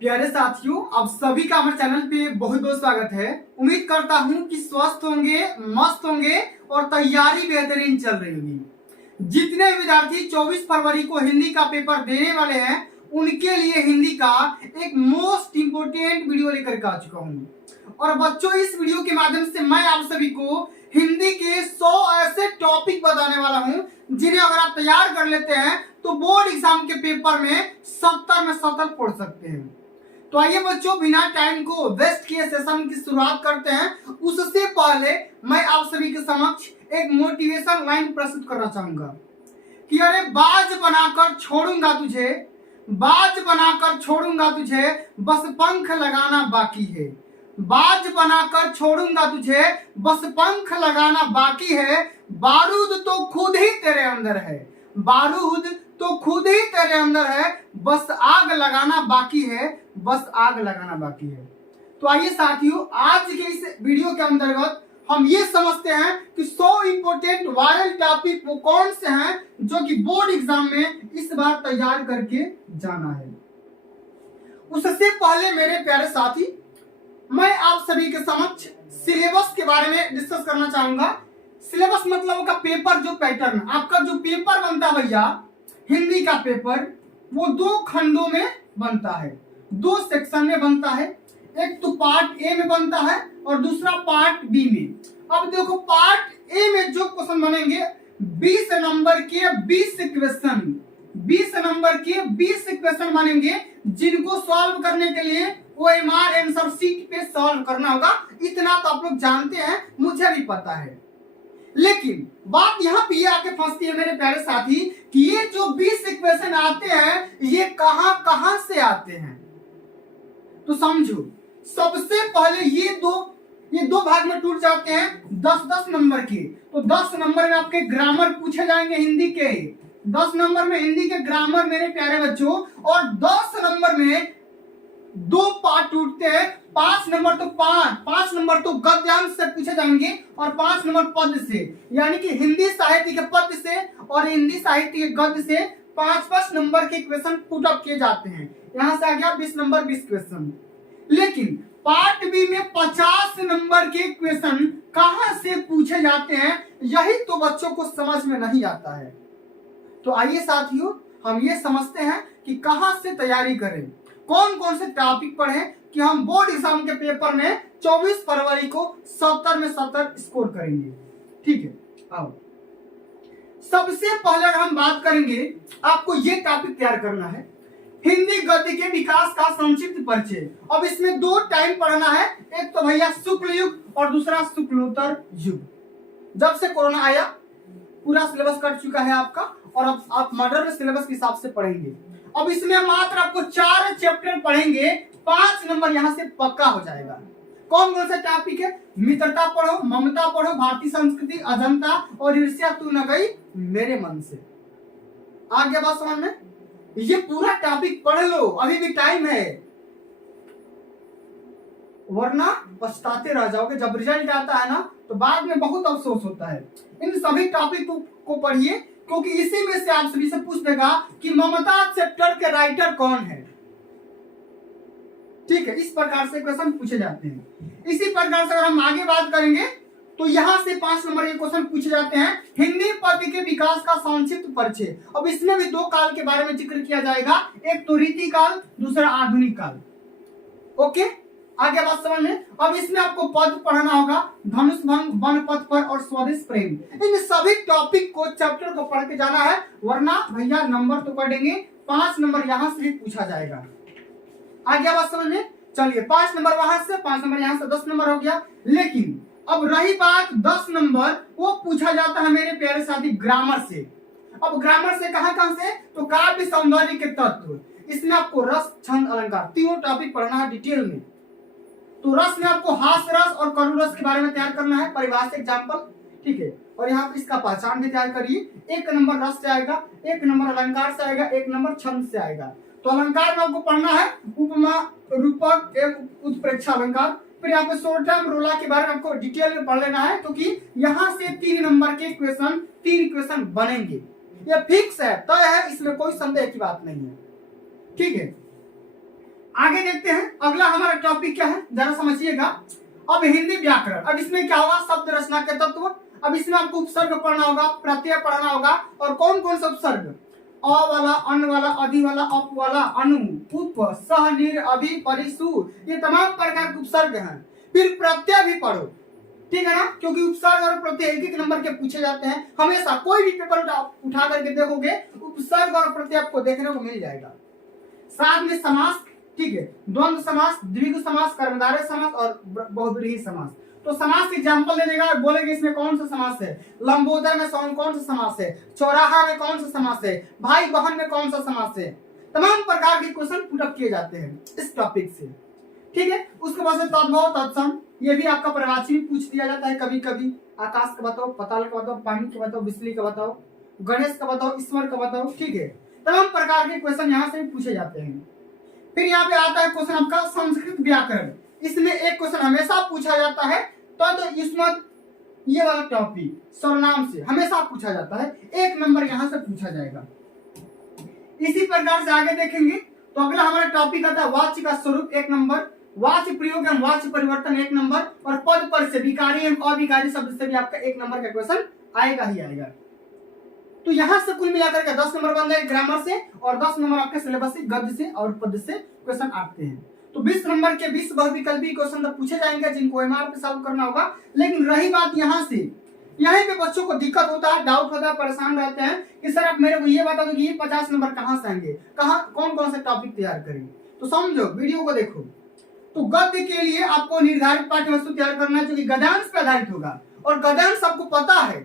प्यारे साथियों, आप सभी का हमारे चैनल पे बहुत बहुत स्वागत है। उम्मीद करता हूँ कि स्वस्थ होंगे, मस्त होंगे और तैयारी बेहतरीन चल रही होगी। जितने विद्यार्थी 24 फरवरी को हिंदी का पेपर देने वाले हैं, उनके लिए हिंदी का एक मोस्ट इम्पोर्टेंट वीडियो लेकर के आ चुका हूँ। और बच्चों, इस वीडियो के माध्यम से मैं आप सभी को हिंदी के 100 ऐसे टॉपिक बताने वाला हूँ जिन्हें अगर आप तैयार कर लेते हैं तो बोर्ड एग्जाम के पेपर में 70 में 70 पढ़ सकते हैं। तो आइए बच्चों, बिना टाइम को वेस्ट किए सेशन की शुरुआत करते हैं। उससे पहले मैं आप सभी के समक्ष एक मोटिवेशन लाइन प्रस्तुत करना चाहूंगा कि अरे बाज बनाकर छोड़ूंगा तुझे, बाज बनाकर छोड़ूंगा तुझे, बस पंख लगाना बाकी है। बाज बनाकर छोड़ूंगा तुझे, बस पंख लगाना बाकी है। बारूद तो खुद ही तेरे अंदर है, बारूद तो खुद ही तेरे अंदर है, बस आग लगाना बाकी है, बस आग लगाना बाकी है। तो आइए साथियों, आज के इस वीडियो के अंतर्गत हम ये समझते हैं कि 100 इंपोर्टेंट वायरल टॉपिक वो कौन से हैं जो कि बोर्ड एग्जाम में इस बार तैयार करके जाना है। उससे पहले मेरे प्यारे साथी, मैं आप सभी के समक्ष सिलेबस के बारे में डिस्कस करना चाहूंगा। सिलेबस मतलब का पेपर, जो पैटर्न आपका जो पेपर बनता है भैया, हिंदी का पेपर वो 2 खंडों में बनता है, 2 सेक्शन में बनता है। एक तो पार्ट ए में बनता है और दूसरा पार्ट बी में। अब देखो, पार्ट ए में जो क्वेश्चन बनेंगे 20 नंबर के 20 क्वेश्चन, 20 नंबर के 20 क्वेश्चन बनेंगे जिनको सॉल्व करने के लिए OMR आंसर शीट पे सॉल्व करना होगा। इतना तो आप लोग जानते हैं, मुझे भी पता है। लेकिन बात यहाँ पे आके फंसती है मेरे प्यारे साथी कि ये जो 20 इक्वेशन आते हैं ये कहां से आते हैं। तो समझो, सबसे पहले ये दो भाग में टूट जाते हैं 10-10 नंबर के। तो 10 नंबर में आपके ग्रामर पूछे जाएंगे हिंदी के, 10 नंबर में हिंदी के ग्रामर मेरे प्यारे बच्चों। और 10 नंबर में 2 पार्ट टूटते हैं। 5 नंबर तो गद्यांश से पूछे जाएंगे और 5 नंबर पद से, यानी कि हिंदी साहित्य के पद से और हिंदी साहित्य के गद्य से 5-5 नंबर के क्वेश्चन पुट अप किए जाते हैं। यहां से आ गया 20 नंबर 20 क्वेश्चन। लेकिन पार्ट बी में 50 नंबर के क्वेश्चन कहां से पूछे जाते हैं, यही तो बच्चों को समझ में नहीं आता है। तो आइए साथियों, हम ये समझते हैं कि कहां से तैयारी करें, कौन कौन से टॉपिक पढ़ें कि हम बोर्ड एग्जाम के पेपर में 24 फरवरी को 70 में 70 स्कोर करेंगे। ठीक है, आओ सबसे पहले हम बात करेंगे, आपको ये टॉपिक तैयार करना है, हिंदी गद्य के विकास का संक्षिप्त परिचय। अब इसमें 2 टाइम पढ़ना है, एक तो भैया शुक्ल युग और दूसरा शुक्लोत्तर युग। जब से कोरोना आया पूरा सिलेबस कट चुका है आपका, और अब आप मॉडर्न सिलेबस के हिसाब से पढ़ेंगे। अब इसमें मात्र आपको 4 चैप्टर पढ़ेंगे, 5 नंबर यहां से पक्का हो जाएगा। कौन कौन सा टॉपिक है? मित्रता पढ़ो, ममता पढ़ो, भारतीय संस्कृति, अजंता और ईर्ष्या तू न गई मेरे मन से। आ गया बात समझ में? ये पूरा टॉपिक पढ़ लो, अभी भी टाइम है, वरना पछताते रह जाओगे। जब रिजल्ट आता है ना तो बाद में बहुत अफसोस होता है। इन सभी टॉपिक को पढ़िए, क्योंकि इसी में से आप सभी से पूछ देगा कि ममता चैप्टर के राइटर कौन है। ठीक है, इस प्रकार से क्वेश्चन पूछे जाते हैं। इसी प्रकार से अगर हम आगे बात करेंगे तो यहां से 5 नंबर के क्वेश्चन पूछे जाते हैं, हिंदी पद्य के विकास का संक्षिप्त परिचय। अब इसमें भी 2 काल के बारे में जिक्र किया जाएगा, एक तो रीति काल, दूसरा आधुनिक काल। ओके, आगे बात समझ में। अब इसमें आपको पद पढ़ना होगा, धनुष भंग, वन पथ पर और स्वदेश प्रेम। इन सभी टॉपिक को, चैप्टर को पढ़ के जाना है, वरना भैया नंबर तो कटेंगे, 5 नंबर यहां से पूछा जाएगा। आगे बात समझ में। चलिए, 5 नंबर वहां से, 5 नंबर यहां से, 10 नंबर हो गया। लेकिन अब रही बात 10 नंबर, वो पूछा जाता है मेरे प्यारे साथी ग्रामर से। अब ग्रामर से कहां से? तो काव्य सौंदर्य के तत्व। इसमें आपको रस, छंद, अलंकार तीनों टॉपिक पढ़ना है डिटेल में। तो रस में आपको हास्य रस और करुण रस के बारे में तैयार करना है, परिभाषा एग्जाम्पल। ठीक है, और यहाँ पे इसका पहचान भी तैयार करिए। 1 नंबर रस से आएगा, 1 नंबर अलंकार से आएगा, 1 नंबर छंद से आएगा। तो अलंकार में आपको पढ़ना है उपमा, रूपक एवं उत्प्रेक्षा अलंकार। फिर यहाँ पे शॉर्ट टर्म रोला के बारे में आपको डिटेल में पढ़ लेना है, क्योंकि यहाँ से 3 नंबर के क्वेश्चन, 3 क्वेश्चन बनेंगे, ये फिक्स है, तय है, इसमें कोई संदेह की बात नहीं है। ठीक है, आगे देखते हैं अगला हमारा टॉपिक क्या है, जरा समझिएगा। अब हिंदी व्याकरण, अब इसमें क्या होगा, शब्द रचना के तत्व। अब इसमें आपको उपसर्ग पढ़ना होगा, प्रत्यय पढ़ना होगा, और कौन कौन सा उपसर्ग, अ वाला, अन वाला, अधि वाला, अप वाला, अनु, उप, सह, निर, अभि, परिसु, ये तमाम प्रकार के उपसर्ग हैं। फिर प्रत्यय भी पढ़ो, ठीक है ना, क्योंकि उपसर्ग और प्रत्यय एक एक नंबर के पूछे जाते हैं हमेशा। कोई भी पेपर उठा करके देखोगे उपसर्ग और प्रत्यय आपको देखने को मिल जाएगा। साथ में समास, ठीक है, द्वंद्व समास, द्विगु समास, कर्मधारय समास और बहुब्रीहि समास। तो समास की एग्जांपल दे देगा और बोलेंगे इसमें कौन सा समास है, लंबोदर में कौन सा समास है, चौराहा में कौन सा समास है, भाई बहन में कौन सा समास है। तमाम प्रकार के क्वेश्चन पुटअप किए जाते हैं इस टॉपिक से, ठीक है। उसके बाद से तद्भव तत्सम, ये भी आपका प्रवाची में पूछ दिया जाता है कभी कभी। आकाश का बताओ, पताल का बताओ, पानी का बताओ, बिजली का बताओ, गणेश का बताओ, ईश्वर का बताओ, ठीक है। तमाम प्रकार के क्वेश्चन यहाँ से पूछे जाते हैं। फिर यहाँ पे आता है क्वेश्चन आपका संस्कृत व्याकरण। इसमें एक क्वेश्चन हमेशा पूछा जाता है, तो इसमें ये वाला टॉपिक सर्वनाम से हमेशा पूछा जाता है, 1 नंबर यहाँ से पूछा जाएगा। इसी प्रकार से आगे देखेंगे तो अगला हमारा टॉपिक आता है वाच्य का स्वरूप, 1 नंबर, वाच्य प्रयोग एवं वाच्य परिवर्तन 1 नंबर, और पद पर से विकारी एवं अविकारी शब्द से भी आपका 1 नंबर का क्वेश्चन आएगा ही आएगा। तो यहां से कुल मिलाकर के 10 नंबर बन जाएगा ग्रामर से, और 10 नंबर आपके सिलेबस से, गद्य से और पद से क्वेश्चन आते हैं। तो 20 नंबर के 20 बहुविकल्पी क्वेश्चन तो पूछे जाएंगे जिनको एमआर पे सॉल्व करना होगा। लेकिन रही बात यहाँ से, यहीं पे बच्चों को दिक्कत होता है, डाउट होता है, परेशान रहते हैं कि सर आप मेरे को ये बता दो कि ये 50 नंबर कहाँ से आएंगे, कहाँ कौन कौन से टॉपिक तैयार करेंगे। तो समझो, वीडियो को देखो। तो गद्य के लिए आपको निर्धारित पाठ्य वस्तु तैयार करना है जो कि गद्यांश पे आधारित होगा, और गद्यांश आपको पता है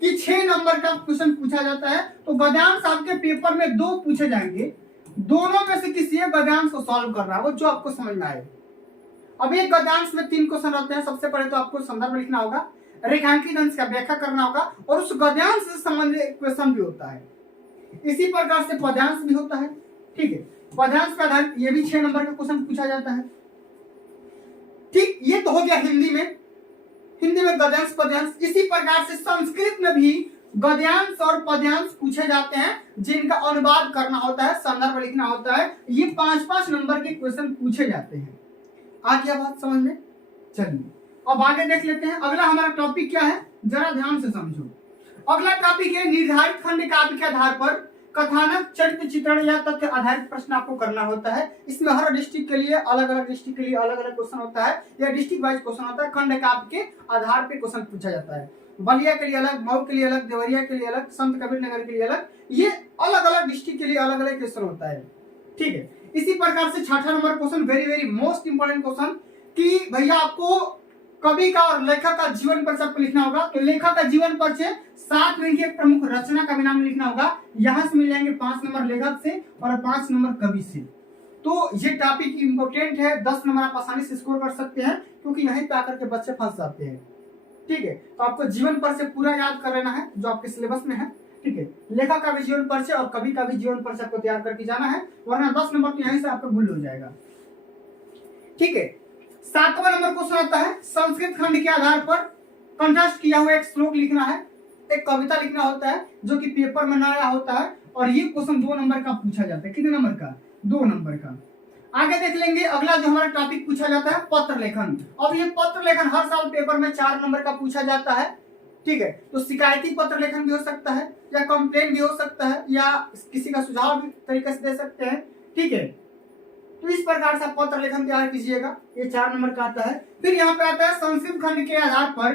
कि 6 नंबर का क्वेश्चन पूछा जाता है। तो गद्यांश आपके पेपर में 2 पूछे जाएंगे, दोनों में से किसी एक गद्यांश को सॉल्व करना है, वो जो आपको समझ में आए। अब एक गद्यांश में 3 क्वेश्चन रहते हैं। सबसे पहले तो आपको संदर्भ लिखना होगा, रेखांकित अंश का व्याख्या करना होगा, और उस गद्यांश से संबंधित क्वेश्चन भी होता है। इसी प्रकार से पद्यांश भी होता है, ठीक है। पद्यांश पर आधारित ये भी 6 नंबर का क्वेश्चन पूछा जाता है, ठीक। ये तो हो गया हिंदी में, हिंदी में गद्यांश पद्यांश। इसी प्रकार से संस्कृत में भी गद्यांश और पद्यांश पूछे जाते हैं जिनका अनुवाद करना होता है, संदर्भ लिखना होता है। ये 5-5 नंबर के क्वेश्चन पूछे जाते हैं। आ गया बात समझ में? चलिए अब आगे देख लेते हैं। अगला हमारा टॉपिक क्या है, जरा ध्यान से समझो। अगला टॉपिक है निर्धारित खंड काव्य के आधार पर कथानक, चरित्र चित्रण या तथ्य आधारित प्रश्न आपको करना होता है। इसमें हर डिस्ट्रिक्ट के लिए अलग अलग डिस्ट्रिक्ट के लिए अलग अलग क्वेश्चन होता है, या डिस्ट्रिक्ट वाइज क्वेश्चन होता है। खंड काव्य के आधार पे क्वेश्चन पूछा जाता है। बलिया के लिए अलग, मऊ के लिए अलग, देवरिया के लिए अलग, संत कबीर नगर के लिए अलग, ये अलग अलग डिस्ट्रिक्ट के लिए अलग अलग क्वेश्चन होता है, ठीक है। इसी प्रकार से 6ठा number question, very very most important question, कि भैया आपको कवि का और लेखक का जीवन परिचय आपको लिखना होगा। तो लेखक का जीवन परिचय, साथ में एक प्रमुख रचना का भी नाम लिखना होगा। यहां से मिल जाएंगे 5 नंबर लेखक से और 5 नंबर कवि से। तो ये टॉपिक इंपोर्टेंट है, 10 नंबर आप आसानी से स्कोर कर सकते हैं, क्योंकि यहीं पे आकर के बच्चे फंस जाते हैं, ठीक है। तो आपको जीवन परिचय पूरा याद कर लेना है जो आपके सिलेबस में है, ठीक है। लेखक का भी जीवन परिचय और कवि का भी जीवन परिचय आपको तैयार करके जाना है, वरना 10 नंबर तो यहीं से आपका भूल हो जाएगा, ठीक है। 7वां नंबर क्वेश्चन आता है संस्कृत खंड के आधार पर कंठस्थ किया हुआ एक श्लोक लिखना है, एक कविता लिखना होता है जो कि पेपर में नया होता है। और ये क्वेश्चन 2 नंबर का पूछा जाता है। कितने नंबर का? 2 नंबर का। आगे देख लेंगे अगला जो हमारा टॉपिक पूछा जाता है पत्र लेखन। अब ये पत्र लेखन हर साल पेपर में 4 नंबर का पूछा जाता है, ठीक है। तो शिकायती पत्र लेखन भी हो सकता है, या कंप्लेन भी हो सकता है, या किसी का सुझाव भी तरीके से दे सकते हैं, ठीक है। तो इस प्रकार से आप पत्र लेखन तैयार कीजिएगा, ये 4 नंबर का आता है। फिर यहाँ पे आता है संस्कृत खंड के आधार पर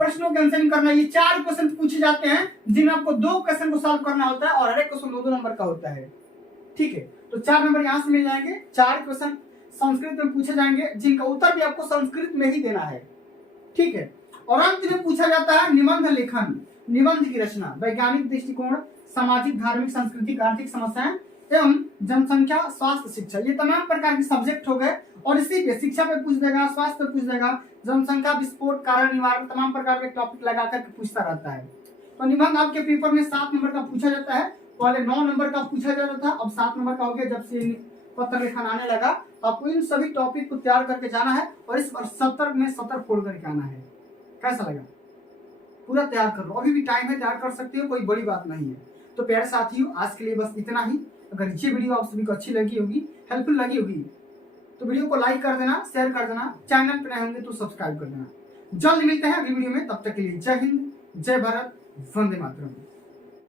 प्रश्नों के आंसरिंग करना। ये 4 क्वेश्चन पूछे जाते हैं जिनमें आपको 2 क्वेश्चन को सॉल्व करना होता है, और हर एक क्वेश्चन 2-2 नंबर का होता है, ठीक है। तो 4 नंबर यहाँ से मिल जाएंगे। 4 क्वेश्चन संस्कृत में पूछे जाएंगे जिनका उत्तर भी आपको संस्कृत में ही देना है, ठीक है। और अंत में पूछा जाता है निबंध लेखन, निबंध की रचना, वैज्ञानिक दृष्टिकोण, सामाजिक, धार्मिक, सांस्कृतिक, आर्थिक समस्याएं एवं जनसंख्या, स्वास्थ्य, शिक्षा, ये तमाम प्रकार के सब्जेक्ट हो गए। और इसी पे शिक्षा पे पूछ देगा, स्वास्थ्य पे पूछ देगा, जनसंख्या, विस्फोट, कारण निवारण, तमाम प्रकार के टॉपिक लगा करके पूछता रहता है। तो निबंध आपके पेपर में 7 नंबर का पूछा जाता है। पहले 9 नंबर का पूछा जाता था, अब 7 नंबर का हो गया जब से पत्र लेखन आने लगा। आपको इन सभी टॉपिक को तैयार करके जाना है, और इस बार 70 में 70 फोड़ करके आना है। कैसा लगा? पूरा तैयार कर लो, अभी भी टाइम है, तैयार कर सकते हो, कोई बड़ी बात नहीं है। तो प्यारे साथियों, आज के लिए बस इतना ही। अगर ये वीडियो आप सभी को अच्छी लगी होगी, हेल्पफुल लगी होगी, तो वीडियो को लाइक कर देना, शेयर कर देना, चैनल पर नए होंगे तो सब्सक्राइब कर देना। जल्द मिलते हैं अगली वीडियो में, तब तक के लिए जय हिंद, जय भारत, वंदे मातरम।